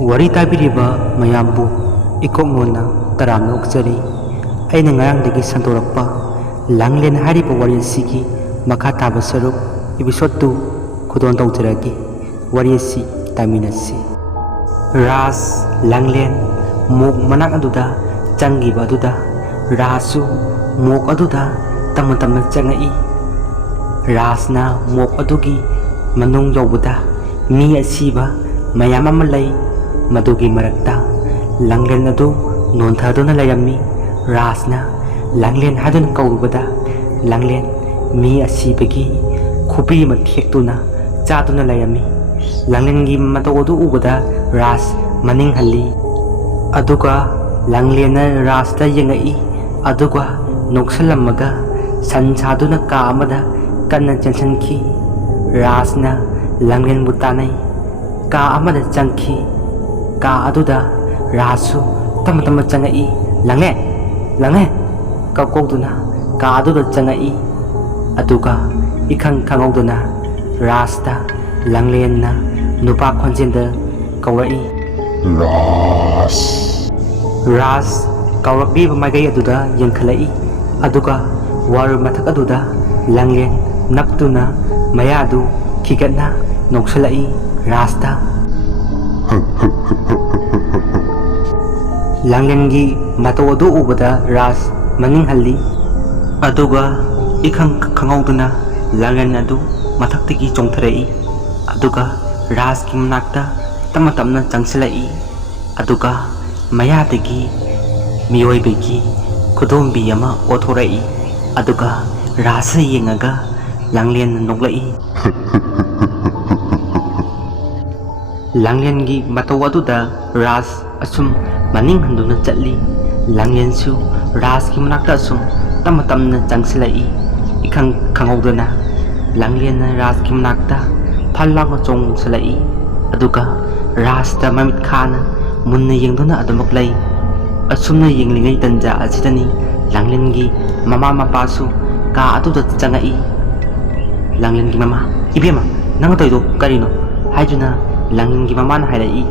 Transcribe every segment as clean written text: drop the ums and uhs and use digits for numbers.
ꯋꯥꯔꯤ ꯇꯥꯕꯤꯔꯤꯕ ꯃꯌꯥꯝꯕꯨ ꯏꯀꯣꯛꯅꯣꯟꯅ ꯇꯔꯥꯝꯅ ꯑꯣꯛꯆꯔꯤ꯫ ꯑꯩꯅ ꯉꯔꯥꯡꯗꯒꯤ ꯁꯟꯗꯣꯔꯛꯄ ꯂꯥꯡꯂꯦꯟ ꯍꯥꯏꯔꯤꯕ ꯋꯥꯔꯤ ꯑꯁꯤꯒꯤ ꯃꯈꯥ ꯇꯥꯕ ꯁꯔꯨꯛ ꯏꯄꯤꯁꯣꯗ 2 ꯈꯨꯗꯣꯜ ꯇꯧꯖꯔꯒꯦ꯫ ꯋꯥꯔꯤ ꯑꯁꯤ ꯇꯥꯃꯤꯟꯅꯁꯤ꯫ ꯔꯥꯖ ꯂꯥꯡꯂꯦꯟ ꯃꯣꯛ ꯃꯅꯥꯛ ꯑꯗꯨꯗ ꯆꯪꯈꯤꯕ ꯑꯗꯨꯗ ꯔꯥꯖꯁꯨ ꯃꯣꯛ ꯑꯗꯨꯗ ꯇꯞꯅ ꯇꯞꯅ ꯆꯪꯉꯛꯏ꯫ ꯔꯥꯖꯅ ꯃꯣꯛ ꯑꯗꯨꯒꯤ ꯃꯅꯨꯡ ꯌꯧꯕꯗ ꯃꯤ ꯑꯁꯤꯕ ꯃꯌꯥꯝ ꯑꯃ ꯂꯩ꯫ ꯃꯗꯨꯒꯤ ꯃꯔꯛꯇ ꯂꯥꯡꯂꯦꯟ ꯑꯗꯨ ꯅꯣꯟꯊꯗꯨꯅ ꯂꯩꯔꯝꯃꯤ꯫ ꯔꯥꯖꯅ ꯂꯥꯡꯂꯦꯟ ꯍꯥꯏꯗꯨꯅ ꯀꯧꯔꯨꯕꯗ ꯂꯥꯡꯂꯦꯟ ꯃꯤ ꯑꯁꯤꯕꯒꯤ ꯈꯨꯕꯤ ꯑꯃ ꯊꯦꯛꯇꯨꯅ ꯆꯥꯗꯨꯅ ꯂꯩꯔꯝꯃꯤ꯫ ꯂꯥꯡꯂꯦꯟꯒꯤ ꯃꯇꯧ ꯑꯗꯨ ꯎꯕꯗ ꯔꯥꯖ ꯃꯅꯤꯡ ꯍꯜꯂꯤ꯫ ꯑꯗꯨꯒ ꯂꯥꯡꯂꯦꯟꯅ ꯔꯥꯖꯇ ꯌꯦꯡꯉꯛꯏ꯫ ꯑꯗꯨꯒ ꯅꯣꯛꯁꯜꯂꯝꯃꯒ ꯁꯟ ꯁꯥꯗꯨꯅ ꯀꯥ ꯑꯃꯗ ꯀꯟꯅ ꯆꯦꯟꯁꯤꯟꯈꯤ꯫ ꯔꯥꯖꯅ ꯂꯥꯡꯂꯦꯟꯕꯨ ꯇꯥꯟꯅꯩ꯫ ꯀꯥ ꯑꯃꯗ ꯆꯪꯈꯤ꯫ ꯀꯥ ꯑꯗꯨꯗ ꯔꯥꯖꯁꯨ ꯇꯞꯅ ꯇꯞꯅ ꯆꯪꯉꯛꯏ꯫ ꯂꯥꯡꯂꯦꯟ ꯂꯥꯡꯂꯦꯟ ꯀꯧꯗꯨꯅ ꯀꯥ ꯑꯗꯨꯗ ꯆꯪꯉꯛꯏ꯫ ꯑꯗꯨꯒ ꯏꯈꯪ ꯈꯪꯍꯧꯗꯅ ꯔꯥꯖꯇ ꯂꯥꯡꯂꯦꯟꯅ ꯅꯨꯄꯥ ꯈꯣꯟꯖꯦꯜꯗ ꯀꯧꯔꯛꯏ꯫ ꯔꯥꯖ ꯀꯧꯔꯛꯂꯤꯕ ꯃꯥꯏꯀꯩ ꯑꯗꯨꯗ ꯌꯦꯡꯈꯠꯂꯛꯏ꯫ ꯑꯗꯨꯒ ꯋꯥꯜ ꯃꯊꯛ ꯑꯗꯨꯗ ꯂꯥꯡꯂꯦꯟ ꯅꯞꯇꯨꯅ ꯃꯌꯥꯗꯨ ꯈꯤꯒꯠꯅ ꯅꯣꯛꯁꯜꯂꯛꯏ꯫ ꯔꯥꯖꯇ ꯂꯥꯡꯂꯦꯟꯒꯤ ꯃꯇꯧ ꯑꯗꯨ ꯎꯕꯗ ꯔꯥꯖ ꯃꯅꯤꯡ ꯍꯜꯂꯤ꯫ ꯑꯗꯨꯒ ꯏꯈꯪ ꯈꯪꯍꯧꯗꯅ ꯂꯥꯡꯂꯦꯟ ꯑꯗꯨ ꯃꯊꯛꯇꯒꯤ ꯆꯣꯡꯊꯔꯛꯏ꯫ ꯑꯗꯨꯒ ꯔꯥꯖꯀꯤ ꯃꯅꯥꯛꯇ ꯇꯞꯅ ꯇꯞꯅ ꯆꯪꯁꯤꯜꯂꯛꯏ꯫ ꯑꯗꯨꯒ ꯃꯌꯥꯗꯒꯤ ꯃꯤꯑꯣꯏꯕꯒꯤ ꯈꯨꯗꯣꯝꯕꯤ ꯑꯃ ꯑꯣꯊꯣꯔꯛꯏ꯫ ꯑꯗꯨꯒ ꯔꯥꯖꯇ ꯌꯦꯡꯉꯒ ꯂꯥꯡꯂꯦꯟꯅ ꯅꯣꯛꯂꯛꯏ꯫ ꯂꯥꯡꯂꯦꯟꯒꯤ ꯃꯇꯧ ꯑꯗꯨꯗ ꯔꯥꯖ ꯑꯁꯨꯝ ꯃꯅꯤꯡ ꯍꯟꯗꯨꯅ ꯆꯠꯂꯤ꯫ ꯂꯥꯡꯂꯦꯟꯁꯨ ꯔꯥꯖꯀꯤ ꯃꯅꯥꯛꯇ ꯑꯁꯨꯝ ꯇꯞꯅ ꯇꯞꯅ ꯆꯪꯁꯤꯜꯂꯛꯏ꯫ ꯏꯈꯪ ꯈꯪꯍꯧꯗꯅ ꯂꯥꯡꯂꯦꯟꯅ ꯔꯥꯖꯀꯤ ꯃꯅꯥꯛꯇ ꯐꯜ ꯂꯥꯎꯅ ꯆꯣꯡꯁꯤꯜꯂꯛꯏ꯫ ꯑꯗꯨꯒ ꯔꯥꯖꯇ ꯃꯃꯤꯠ ꯈꯥꯅ ꯃꯨꯟꯅ ꯌꯦꯡꯗꯨꯅ ꯑꯗꯨꯃꯛ ꯂꯩ꯫ ꯑꯁꯨꯝꯅ ꯌꯦꯡꯂꯤꯉꯩ ꯇꯟꯖꯥ ꯑꯁꯤꯗꯅꯤ ꯂꯥꯡꯂꯦꯟꯒꯤ ꯃꯃꯥ ꯃꯄꯥꯁꯨ ꯀꯥ ꯑꯗꯨꯗ ꯆꯪꯉꯛꯏ꯫ ꯂꯥꯡꯂꯦꯟꯒꯤ ꯃꯃꯥ, "ꯏꯕꯦꯝꯃ, ꯅꯪꯅ ꯇꯧꯔꯤꯗꯣ ꯀꯔꯤꯅꯣ?" ꯍꯥꯏꯗꯨꯅ ꯂꯥꯡꯂꯦꯟꯒꯤ ꯃꯃꯥꯅ ꯍꯥꯏꯔꯛꯏ꯫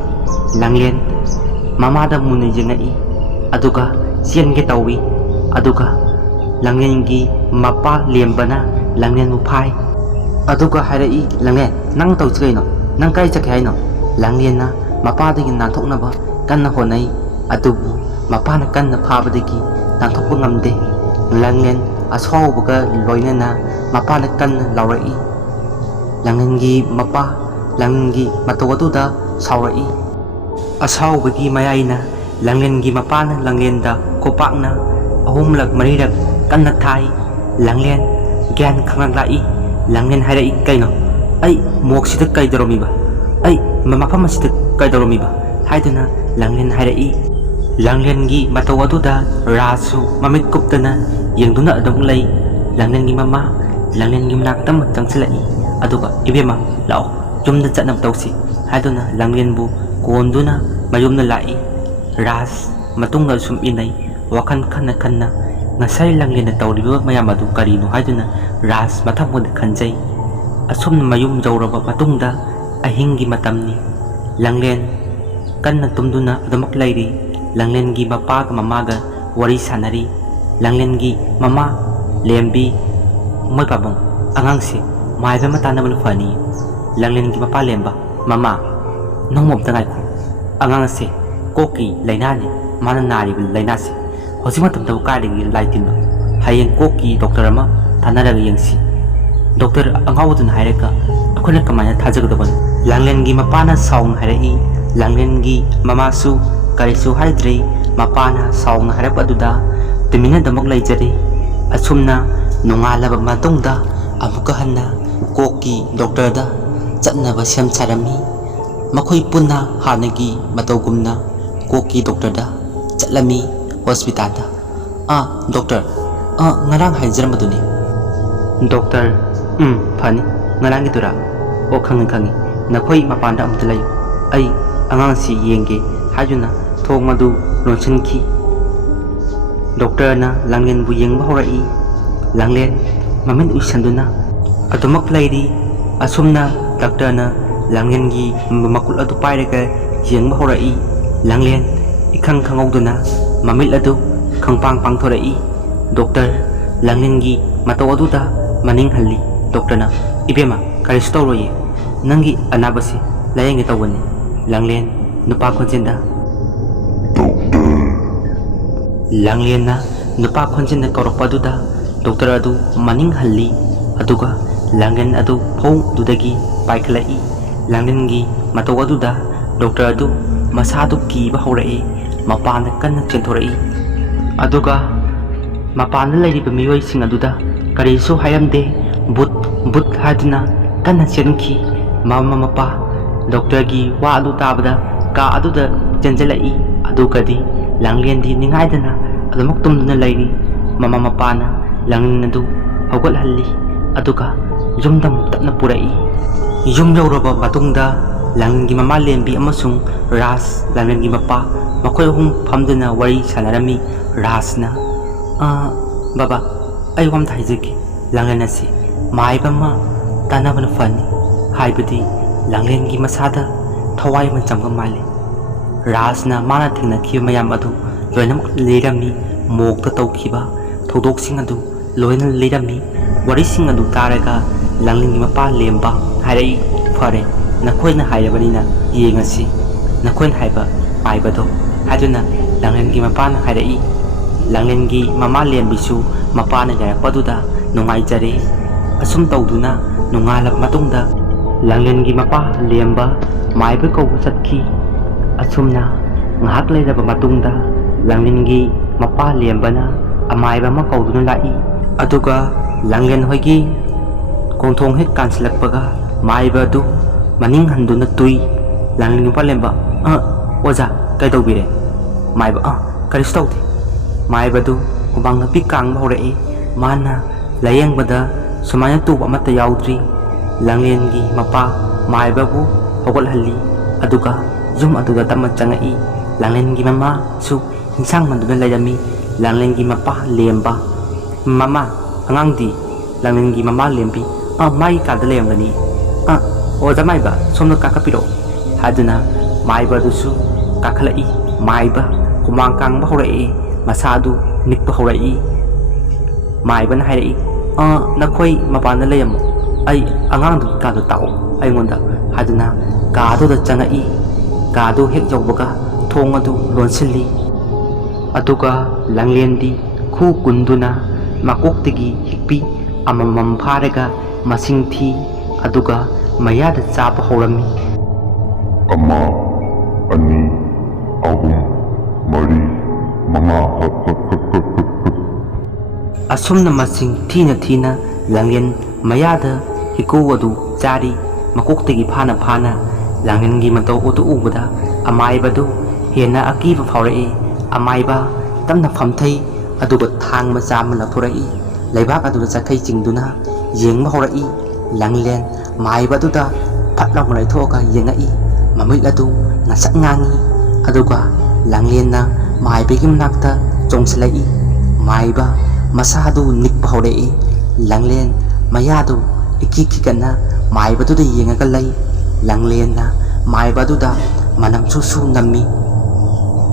ꯂꯥꯡꯂꯦꯟ ꯃꯃꯥꯗ ꯃꯨꯟꯅ ꯌꯦꯡꯉꯛꯏ꯫ ꯑꯗꯨꯒ ꯆꯦꯟꯒꯦ ꯇꯧꯏ꯫ ꯑꯗꯨꯒ ꯂꯥꯡꯂꯦꯟꯒꯤ ꯃꯄꯥ ꯂꯦꯝꯕꯅ ꯂꯥꯡꯂꯦꯟꯕꯨ ꯐꯥꯏ꯫ ꯑꯗꯨꯒ ꯍꯥꯏꯔꯛꯏ, "ꯂꯥꯡꯂꯦꯟ, ꯅꯪ ꯇꯧꯔꯤꯁꯤ ꯀꯩꯅꯣ? ꯅꯪ ꯀꯥꯏ ꯆꯠꯀꯦ ꯍꯥꯏꯅꯣ?" ꯂꯥꯡꯂꯦꯟꯅ ꯃꯄꯥꯗꯒꯤ ꯅꯥꯟꯊꯣꯛꯅꯕ ꯀꯟꯅ ꯍꯣꯠꯅꯩ꯫ ꯑꯗꯨꯕꯨ ꯃꯄꯥꯅ ꯀꯟꯅ ꯐꯥꯕꯗꯒꯤ ꯅꯥꯟꯊꯣꯛꯄ ꯉꯝꯗꯦ꯫ ꯂꯥꯡꯂꯦꯟ ꯑꯁꯥꯎꯕꯒ ꯂꯣꯏꯅꯅ ꯃꯄꯥꯅ ꯀꯟꯅ ꯂꯥꯎꯔꯛꯏ꯫ ꯂꯥꯡꯂꯦꯟꯒꯤ ꯃꯄꯥ ꯂꯥꯡꯂꯦꯟꯒꯤ ꯃꯇꯧ ꯑꯗꯨꯗ ꯁꯥꯎꯔꯛꯏ꯫ ꯑꯁꯥꯎꯕꯒꯤ ꯃꯌꯥꯏꯅ ꯂꯥꯡꯂꯦꯟꯒꯤ ꯃꯄꯥꯅ ꯂꯥꯡꯂꯦꯟꯗ ꯈꯨꯄꯥꯛꯅ 3-4 ꯃꯔꯤꯔꯛ ꯀꯟꯅ ꯊꯥꯏ꯫ ꯂꯥꯡꯂꯦꯟ ꯒ꯭ꯌꯥꯟ ꯈꯪꯂꯛꯏ꯫ ꯂꯥꯡꯂꯦꯟ ꯍꯥꯏꯔꯛꯏ, "ꯀꯩꯅꯣ? ꯑꯩ ꯃꯣꯛꯁꯤꯗ ꯀꯩꯗꯧꯔꯝꯃꯤꯕ? ꯑꯩ ꯃꯐꯝ ꯑꯁꯤꯗ ꯀꯩꯗꯧꯔꯝꯃꯤꯕ?" ꯍꯥꯏꯗꯨꯅ ꯂꯥꯡꯂꯦꯟ ꯍꯥꯏꯔꯛꯏ꯫ ꯂꯥꯡꯂꯦꯟꯒꯤ ꯃꯇꯧ ꯑꯗꯨꯗ ꯔꯥꯖꯁꯨ ꯃꯃꯤꯠ ꯀꯨꯞꯇꯅ ꯌꯦꯡꯗꯨꯅ ꯑꯗꯨꯝ ꯂꯩ꯫ ꯂꯥꯡꯂꯦꯟꯒꯤ ꯃꯃꯥ ꯂꯥꯡꯂꯦꯟꯒꯤ ꯃꯅꯥꯛꯇ ꯑꯃꯨꯛ ꯆꯪꯁꯤꯜꯂꯛꯏ꯫ ꯑꯗꯨꯒ, "ꯏꯕꯦꯝꯃ, ꯂꯥꯛꯑꯣ, ꯌꯨꯝꯗ ꯆꯠꯅꯕ ꯇꯧꯁꯤ." ꯍꯥꯏꯗꯨꯅ ꯂꯥꯡꯂꯦꯟꯕꯨ ꯀꯣꯟꯗꯨꯅ ꯃꯌꯨꯝꯗ ꯂꯥꯛꯏ꯫ ꯔꯥꯖ ꯃꯇꯨꯡꯗ ꯁꯨꯝ ꯏꯟꯅꯩ꯫ ꯋꯥꯈꯜ ꯈꯟꯅ ꯈꯟꯅ ꯉꯁꯥꯏ ꯂꯥꯡꯂꯦꯟꯅ ꯇꯧꯔꯤꯕ ꯃꯌꯥꯝ ꯑꯗꯨ ꯀꯔꯤꯅꯣ ꯍꯥꯏꯗꯨꯅ ꯔꯥꯖ ꯃꯊꯪ ꯃꯊꯪ ꯈꯟꯖꯩ꯫ ꯑꯁꯨꯝꯅ ꯃꯌꯨꯝ ꯌꯧꯔꯕ ꯃꯇꯨꯡꯗ ꯑꯍꯤꯡꯒꯤ ꯃꯇꯝꯅꯤ꯫ ꯂꯥꯡꯂꯦꯟ ꯀꯟꯅ ꯇꯨꯝꯗꯨꯅ ꯑꯗꯨꯃꯛ ꯂꯩꯔꯤ꯫ ꯂꯥꯡꯂꯦꯟꯒꯤ ꯃꯄꯥꯒ ꯃꯃꯥꯒ ꯋꯥꯔꯤ ꯁꯥꯟꯅꯔꯤ꯫ ꯂꯥꯡꯂꯦꯟꯒꯤ ꯃꯃꯥ ꯂꯦꯝꯕꯤ, "ꯃꯣꯏ ꯄꯥꯕꯨꯡ, ꯑꯉꯥꯡꯁꯦ ꯃꯥꯏꯕ ꯑꯃ ꯇꯥꯟꯅꯕꯅ ꯐꯅꯤ." ꯂꯥꯡꯂꯦꯟꯒꯤ ꯃꯄꯥ ꯂꯦꯝꯕ, "ꯃꯃꯥ, ꯅꯣꯡꯃ ꯑꯝꯇ ꯉꯥꯏꯈꯣ. ꯑꯉꯥꯡꯁꯦ ꯀꯣꯛꯀꯤ ꯂꯥꯏꯅꯥꯅꯤ ꯃꯥꯅ ꯅꯥꯔꯤꯕ ꯂꯥꯏꯅꯥꯁꯦ꯫ ꯍꯧꯖꯤꯛ ꯃꯇꯝꯗꯕꯨ ꯀꯥꯏꯗꯒꯤ ꯂꯥꯏ ꯇꯤꯟꯕ? ꯍꯌꯦꯡ ꯀꯣꯛꯀꯤ ꯗꯣꯛꯇꯔ ꯑꯃ ꯊꯥꯅꯔꯒ ꯌꯦꯡꯁꯤ. ꯗꯣꯛꯇꯔ ꯑꯉꯥꯎꯕꯗꯨꯅ ꯍꯥꯏꯔꯒ ꯑꯩꯈꯣꯏꯅ ꯀꯃꯥꯏꯅ ꯊꯥꯖꯒꯗꯕꯅꯣ?" ꯂꯥꯡꯂꯦꯟꯒꯤ ꯃꯄꯥꯅ ꯁꯥꯎꯅ ꯍꯥꯏꯔꯛꯏ꯫ ꯂꯥꯡꯂꯦꯟꯒꯤ ꯃꯃꯥꯁꯨ ꯀꯔꯤꯁꯨ ꯍꯥꯏꯗ꯭ꯔꯦ꯫ ꯃꯄꯥꯅ ꯁꯥꯎꯅ ꯍꯥꯏꯔꯛꯄ ꯑꯗꯨꯗ ꯇꯨꯃꯤꯟꯅꯗꯃꯛ ꯂꯩꯖꯔꯦ꯫ ꯑꯁꯨꯝꯅ ꯅꯣꯡꯉꯥꯜꯂꯕ ꯃꯇꯨꯡꯗ ꯑꯃꯨꯛꯀ ꯍꯟꯅ ꯀꯣꯛꯀꯤ ꯗꯣꯛꯇꯔꯗ ꯆꯠꯅꯕ ꯁꯦꯝ ꯁꯥꯔꯝꯃꯤ꯫ ꯃꯈꯣꯏ ꯄꯨꯟꯅ ꯍꯥꯟꯅꯒꯤ ꯃꯇꯧꯒꯨꯝꯅ ꯀꯣꯛꯀꯤ ꯗꯣꯛꯇꯔꯗ ꯆꯠꯂꯝꯃꯤ ꯍꯣꯁꯄꯤꯇꯥꯜꯗ꯫ "ꯗꯣꯛꯇꯔ, ꯉꯔꯥꯡ ꯍꯥꯏꯖꯔꯝꯕꯗꯨꯅꯤ." "ꯗꯣꯛꯇꯔ, ꯐꯅꯤ. ꯉꯔꯥꯡꯒꯤꯗꯨꯔꯥ? ꯑꯣ, ꯈꯪꯉꯤ. ꯅꯈꯣꯏ ꯃꯄꯥꯟꯗ ꯑꯃꯨꯛꯇ ꯂꯩꯌꯨ. ꯑꯩ ꯑꯉꯥꯡꯁꯤ ꯌꯦꯡꯒꯦ." ꯍꯥꯏꯗꯨꯅ ꯊꯣꯡ ꯑꯗꯨ ꯂꯣꯟꯁꯤꯟꯈꯤ꯫ ꯗꯣꯛꯇꯔꯅ ꯂꯥꯡꯂꯦꯟꯕꯨ ꯌꯦꯡꯕ ꯍꯧꯔꯛꯏ꯫ ꯂꯥꯡꯂꯦꯟ ꯃꯃꯤꯠ ꯎꯏꯁꯟꯗꯨꯅ ꯑꯗꯨꯃꯛ ꯂꯩꯔꯤ꯫ ꯑꯁꯨꯝꯅ ꯗꯣꯛꯇꯔꯅ ꯂꯥꯡꯂꯦꯟꯒꯤ ꯃꯈꯨꯠ ꯑꯗꯨ ꯄꯥꯏꯔꯒ ꯌꯦꯡꯕ ꯍꯧꯔꯛꯏ ꯂꯥꯡꯂꯦꯟ ikhang khangꯧꯗꯨꯅ ꯃꯃꯤꯠ ꯑꯗꯨ ꯈꯪꯄꯥꯡ ꯄꯥꯡꯊꯣꯔꯛꯏ ꯗꯣꯛꯇꯔ ꯂꯥꯡꯂꯦꯟꯒꯤ ꯃꯇꯧ ꯑꯗꯨꯗ ꯃꯅꯤꯡ ꯍꯜꯂꯤ ꯗꯣꯛꯇꯔꯅ ꯏꯕꯦꯝꯃ ꯀꯔꯤꯁꯨ ꯇꯧꯔꯣꯏꯌꯦ ꯅꯪꯒꯤ ꯑꯅꯥꯕꯁꯤ ꯂꯥꯌꯦꯡꯒꯦ ꯇꯧꯕꯅꯤ ꯂꯥꯡꯂꯦꯟ ꯅꯨꯄꯥ ꯈꯣꯟꯖꯦꯜꯗ ꯂꯥꯡꯂꯦꯟꯅ ꯅꯨꯄꯥ ꯈꯣꯟꯖꯦꯜꯅ ꯀꯧꯔꯛꯄ ꯑꯗꯨꯗ ꯗꯣꯛꯇꯔ ꯑꯗꯨ ꯃꯅꯤꯡ ꯍꯜꯂꯤ ꯑꯗꯨꯒ ꯂꯥꯡꯂꯦꯟ ꯑꯗꯨ ꯐꯃꯨꯡꯗꯨꯗꯒꯤ ꯄꯥꯏꯈꯠꯂꯛꯏ ꯂꯥꯡꯂꯦꯟꯒꯤ ꯃꯇꯧ ꯑꯗꯨꯗ ꯗꯣꯛꯇꯔ ꯑꯗꯨ ꯃꯁꯥꯗꯨ ꯀꯤꯕ ꯍꯧꯔꯛꯏ ꯃꯄꯥꯟꯗ ꯀꯟꯅ ꯆꯦꯟꯊꯣꯔꯛꯏ ꯑꯗꯨꯒ ꯃꯄꯥꯟꯗ ꯂꯩꯔꯤꯕ ꯃꯤꯑꯣꯏꯁꯤꯡ ꯑꯗꯨꯗ ꯀꯔꯤꯁꯨ ꯍꯥꯏꯔꯝꯗꯦ ꯕꯨꯠ ꯕꯨꯠ ꯍꯥꯏꯗꯨꯅ ꯀꯟꯅ ꯆꯦꯟꯈꯤ ꯃꯃꯥ ꯃꯄꯥ ꯗꯣꯛꯇꯔꯒꯤ ꯋꯥ ꯑꯗꯨ ꯇꯥꯕꯗ ꯀꯥ ꯑꯗꯨꯗ ꯆꯦꯟꯖꯜꯂꯛꯏ ꯑꯗꯨꯒꯗꯤ ꯂꯥꯡꯂꯦꯟꯗꯤ ꯅꯤꯡꯉꯥꯏꯗꯅ ꯑꯗꯨꯃꯛ ꯇꯨꯝꯗꯨꯅ ꯂꯩꯔꯤ ꯃꯃꯥ ꯃꯄꯥꯅ ꯂꯥꯡꯂꯦꯟ ꯑꯗꯨ ꯍꯧꯒꯠꯍꯜꯂꯤ ꯑꯗꯨꯒ ꯌꯨꯝꯗ ꯑꯃꯨꯛ ꯇꯞꯅ ꯄꯨꯔꯛꯏ ꯌꯨꯝ ꯌꯧꯔꯕ ꯃꯇꯨꯡꯗ ꯂꯥꯡꯂꯦꯟꯒꯤ ꯃꯃꯥ ꯂꯦꯝꯕꯤ ꯑꯃꯁꯨꯡ ꯔꯥꯖ ꯂꯥꯡꯂꯦꯟꯒꯤ ꯃꯄꯥ ꯃꯈꯣꯏ ꯑꯍꯨꯝ ꯐꯝꯗꯨꯅ ꯋꯥꯔꯤ ꯁꯥꯟꯅꯔꯝꯃꯤ ꯔꯥꯖꯅ ꯕꯕꯥ ꯑꯩ ꯋꯥꯝꯇ ꯍꯥꯏꯖꯒꯦ ꯂꯥꯡꯂꯦꯟ ꯑꯁꯤ ꯃꯥꯏꯕ ꯑꯃ ꯇꯥꯟꯅꯕꯅ ꯐꯅꯤ ꯍꯥꯏꯕꯗꯤ ꯂꯥꯡꯂꯦꯟꯒꯤ ꯃꯁꯥꯗ ꯊꯋꯥꯏ ꯑꯃ ꯆꯪꯕ ꯃꯥꯜꯂꯤ ꯔꯥꯖꯅ ꯃꯥꯅ ꯊꯦꯡꯅꯈꯤꯕ ꯃꯌꯥꯝ ꯑꯗꯨ ꯂꯣꯏꯅꯃꯛ ꯂꯤꯔꯝꯃꯤ ꯃꯣꯛꯇ ꯇꯧꯈꯤꯕ ꯊꯧꯗꯣꯛꯁꯤꯡ ꯑꯗꯨ ꯂꯣꯏꯅ ꯂꯤꯔꯝꯃꯤ ꯋꯥꯔꯤꯁꯤꯡ ꯑꯗꯨ ꯇꯥꯔꯒ ꯂꯥꯡꯂꯦꯟꯒꯤ ꯃꯄꯥ ꯂꯦꯝꯕ ꯍꯥꯏꯔꯛꯏ ꯐꯔꯦ ꯅꯈꯣꯏꯅ ꯍꯥꯏꯔꯕꯅꯤꯅ ꯌꯦꯡꯉꯁꯤ ꯅꯈꯣꯏꯅ ꯍꯥꯏꯕ ꯃꯥꯏꯕꯗꯣ ꯍꯥꯏꯗꯨꯅ ꯂꯥꯡꯂꯦꯟꯒꯤ ꯃꯄꯥꯅ ꯍꯥꯏꯔꯛꯏ ꯂꯥꯡꯂꯦꯟꯒꯤ ꯃꯃꯥ ꯂꯦꯝꯕꯤꯁꯨ ꯃꯄꯥꯅ ꯌꯥꯔꯛꯄꯗꯨꯗ ꯅꯨꯡꯉꯥꯏꯖꯔꯦ ꯑꯁꯨꯝ ꯇꯧꯗꯨꯅ ꯅꯣꯡꯉꯥꯜꯂꯕ ꯃꯇꯨꯡꯗ ꯂꯥꯡꯂꯦꯟꯒꯤ ꯃꯄꯥ ꯂꯦꯝꯕ ꯃꯥꯏꯕ ꯀꯧꯕ ꯆꯠꯈꯤ ꯑꯁꯨꯝꯅ ꯉꯥꯏꯍꯥꯛ ꯂꯩꯔꯕ ꯃꯇꯨꯡꯗ ꯂꯥꯡꯂꯦꯟꯒꯤ ꯃꯄꯥ ꯂꯦꯝꯕꯅ ꯑꯃꯥꯏꯕ ꯑꯃ ꯀꯧꯗꯨꯅ ꯂꯥꯛꯏ ꯑꯗꯨꯒ ꯂꯥꯡꯂꯦꯟ ꯍꯣꯏꯒꯤ ꯈꯣꯡꯊꯣꯡ ꯍꯦꯛ ꯀꯥꯟꯁꯤꯜꯂꯛꯄꯒ ꯃꯥꯏꯕ ꯑꯗꯨ ꯃꯅꯤꯡ ꯍꯟꯗꯨꯅ ꯇꯨꯏ ꯂꯥꯡꯂꯦꯟꯒꯤ ꯃꯄꯥ ꯂꯦꯝꯕ ꯑꯣꯖꯥ ꯀꯩꯗꯧꯕꯤꯔꯦ ꯃꯥꯏꯕ ꯀꯔꯤꯁꯨ ꯇꯧꯗꯦ ꯃꯥꯏꯕꯗꯨ ꯍꯨꯃꯥꯡ ꯅꯥꯄꯤ ꯀꯥꯡꯕ ꯍꯧꯔꯛꯏ ꯃꯥꯅ ꯂꯥꯌꯦꯡꯕꯗ ꯁꯨꯃꯥꯏꯅ ꯇꯨꯕ ꯑꯃꯠꯇ ꯌꯥꯎꯗ꯭ꯔꯤ ꯂꯥꯡꯂꯦꯟꯒꯤ ꯃꯄꯥ ꯃꯥꯏꯕꯕꯨ ꯍꯧꯒꯠꯍꯜꯂꯤ ꯑꯗꯨꯒ ꯌꯨꯝ ꯑꯗꯨꯗ ꯇꯞꯅ ꯆꯪꯉꯛꯏ ꯂꯥꯡꯂꯦꯟꯒꯤ ꯃꯃꯥꯁꯨ ꯏꯟꯁꯥꯡ ꯃꯟꯗꯨꯅ ꯂꯩꯔꯝꯃꯤ ꯂꯥꯡꯂꯦꯟꯒꯤ ꯃꯄꯥ ꯂꯦꯝꯕ ꯃꯃꯥ ꯑꯉꯥꯡꯗꯤ ꯂꯥꯡꯂꯦꯟꯒꯤ ꯃꯃꯥ ꯂꯦꯝꯕꯤ ꯃꯥꯒꯤ ꯀꯥꯗ ꯂꯩꯔꯝꯒꯅꯤ ꯑꯣꯖꯥ ꯃꯥꯏꯕ ꯁꯣꯝꯗ ꯀꯥꯈꯠꯄꯤꯔꯛꯑꯣ ꯍꯥꯏꯗꯨꯅ ꯃꯥꯏꯕ ꯑꯗꯨꯁꯨ ꯀꯥꯈꯠꯂꯛꯏ ꯃꯥꯏꯕ ꯍꯨꯃꯥꯡ ꯀꯥꯡꯕ ꯍꯧꯔꯛꯏ ꯃꯁꯥꯗꯨ ꯅꯤꯛꯄ ꯍꯧꯔꯛꯏ ꯃꯥꯏꯕꯅ ꯍꯥꯏꯔꯛꯏ ꯅꯈꯣꯏ ꯃꯄꯥꯟꯗ ꯂꯩꯔꯝꯃꯣ ꯑꯩ ꯑꯉꯥꯡꯗꯨꯒꯤ ꯀꯥꯗꯣ ꯇꯥꯛꯑꯣ ꯑꯩꯉꯣꯟꯗ ꯍꯥꯏꯗꯨꯅ ꯀꯥꯗꯨꯗ ꯆꯪꯉꯛꯏ ꯀꯥꯗꯨ ꯍꯦꯛ ꯌꯧꯕꯒ ꯊꯣꯡ ꯑꯗꯨ ꯂꯣꯟꯁꯤꯜꯂꯤ ꯑꯗꯨꯒ ꯂꯥꯡꯂꯦꯟꯗꯤ ꯈꯨ ꯀꯨꯟꯗꯨꯅ ꯃꯀꯣꯛꯇꯒꯤ ꯍꯤꯛꯄꯤ ꯑꯃꯃꯝ ꯐꯥꯔꯒ ꯃꯁꯤꯡ ꯊꯤ ꯑꯗꯨꯒ ꯃꯌꯥꯗ ꯆꯥꯕ ꯍꯧꯔꯝꯃꯤ ꯑꯃ ꯑꯅꯤ ꯑꯍꯨꯝ ꯃꯔꯤ ꯃꯉꯥ ꯑꯁꯨꯝꯅ ꯃꯁꯤꯡ ꯊꯤꯅ ꯊꯤꯅ ꯂꯥꯡꯂꯦꯟ ꯃꯌꯥꯗ ꯍꯤꯀꯨ ꯑꯗꯨ ꯆꯥꯔꯤ ꯃꯀꯣꯛꯇꯒꯤ ꯐꯥꯅ ꯐꯥꯅ ꯂꯥꯡꯂꯦꯟꯒꯤ ꯃꯇꯧ ꯑꯗꯨ ꯎꯕꯗ ꯑꯃꯥꯏꯕꯗꯨ ꯍꯦꯟꯅ ꯑꯀꯤꯕ ꯐꯥꯎꯔꯛꯏ ꯑꯃꯥꯏꯕ ꯇꯞꯅ ꯐꯝꯊꯩ ꯑꯗꯨꯒ ꯊꯥꯡ ꯃꯆꯥ ꯑꯃ ꯂꯧꯊꯣꯔꯛꯏ ꯂꯩꯕꯥꯛ ꯑꯗꯨꯗ ꯆꯈꯩ ꯆꯤꯡꯗꯨꯅ ꯌꯦꯡꯕ ꯍꯧꯔꯛꯏ ꯂꯥꯡꯂꯦꯟ ꯃꯥꯏꯕ ꯑꯗꯨꯗ ꯐꯠ ꯂꯥꯎꯅ ꯂꯩꯊꯣꯛꯑꯒ ꯌꯦꯡꯉꯛꯏ ꯃꯃꯤꯠ ꯑꯗꯨ ꯉꯥꯡꯁꯛ ꯉꯥꯡꯉꯤ ꯑꯗꯨꯒ ꯂꯥꯡꯂꯦꯟꯅ ꯃꯥꯏꯕꯒꯤ ꯃꯅꯥꯛꯇ ꯆꯣꯡꯁꯤꯜꯂꯛꯏ ꯃꯥꯏꯕ ꯃꯁꯥꯗꯨ ꯅꯤꯛꯄ ꯍꯧꯔꯛꯏ ꯂꯥꯡꯂꯦꯟ ꯃꯌꯥꯗꯨ ꯏꯀꯤ ꯀꯤꯒꯠꯅ ꯃꯥꯏꯕꯗꯨꯗ ꯌꯦꯡꯉꯒ ꯂꯩ ꯂꯥꯡꯂꯦꯟꯅ ꯃꯥꯏꯕꯗꯨꯗ ꯃꯅꯝꯁꯨ ꯅꯝꯃꯤ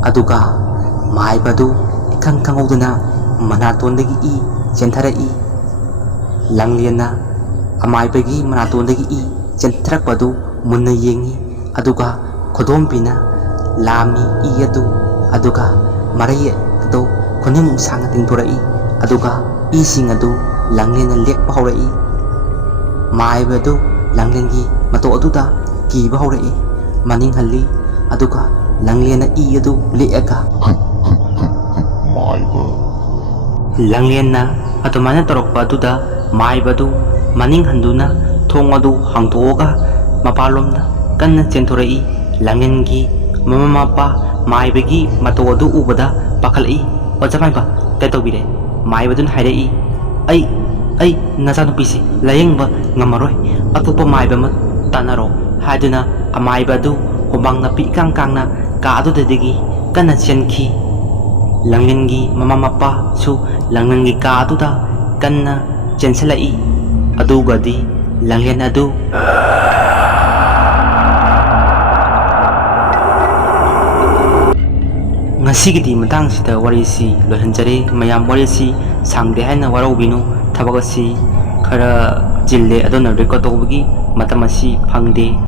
ꯑꯗꯨꯒ ꯃꯥꯏꯕꯗꯨ इखंग खंगौदना मनातोंदगी इ चेंथरई लांगलियना अमाइबगी मनातोंदगी इ चेंथरकपदु मुन्ना येंगी अदुगा खोदोंबिना लामी इ अदुगा मरई अदु खोनेम सांग तिंथोरई अदुगा इ सिंग अदु लांगलियना लेकप हौरई माइबदु लांगलियनगी मतो अदुदा कीबा हौरई मनिंग हल्ली अदुगा लांगलियना इ अदु लेका लांगलियना अदुमाना तोरकपा अदुदा माइबदु मनिंग हंदुना थोंग अदु हांगदोगा मपालोमदा कन्ना चेंथोरई लांगलियनगी ममा मपा माइबगी मतो अदु उबदा पाखलई ओजामाइबा कैतौबिरे माइबदुन हाइरई आई नचानुपीसे लायेंगबा ngamaroy atopa maiba ma tanaro haiduna amaiba du homang na pi kang kangna ka adudagi kana chenki langengi mama mapa su langengi ka aduda kanna chenselai adugadi langen adu ꯉꯁꯤꯒꯤꯗꯤ ꯃꯇꯥꯡꯁꯤꯗ ꯋꯥꯔꯤꯁꯤ ꯂꯣꯏꯍꯟꯖꯔꯦ ꯃꯌꯥꯝ ꯋꯥꯔꯤꯁꯤ ꯁꯥꯡꯗꯦ ꯍꯥꯏꯅ ꯋꯥꯔꯧꯕꯤꯅꯨ ꯊꯕꯛ ꯑꯁꯤ ꯈꯔ ꯆꯤꯜꯂꯦ ꯑꯗꯨꯅ ꯔꯦꯀꯣꯔꯗ ꯇꯧꯕꯒꯤ ꯃꯇꯝ ꯑꯁꯤ ꯐꯪꯗꯦ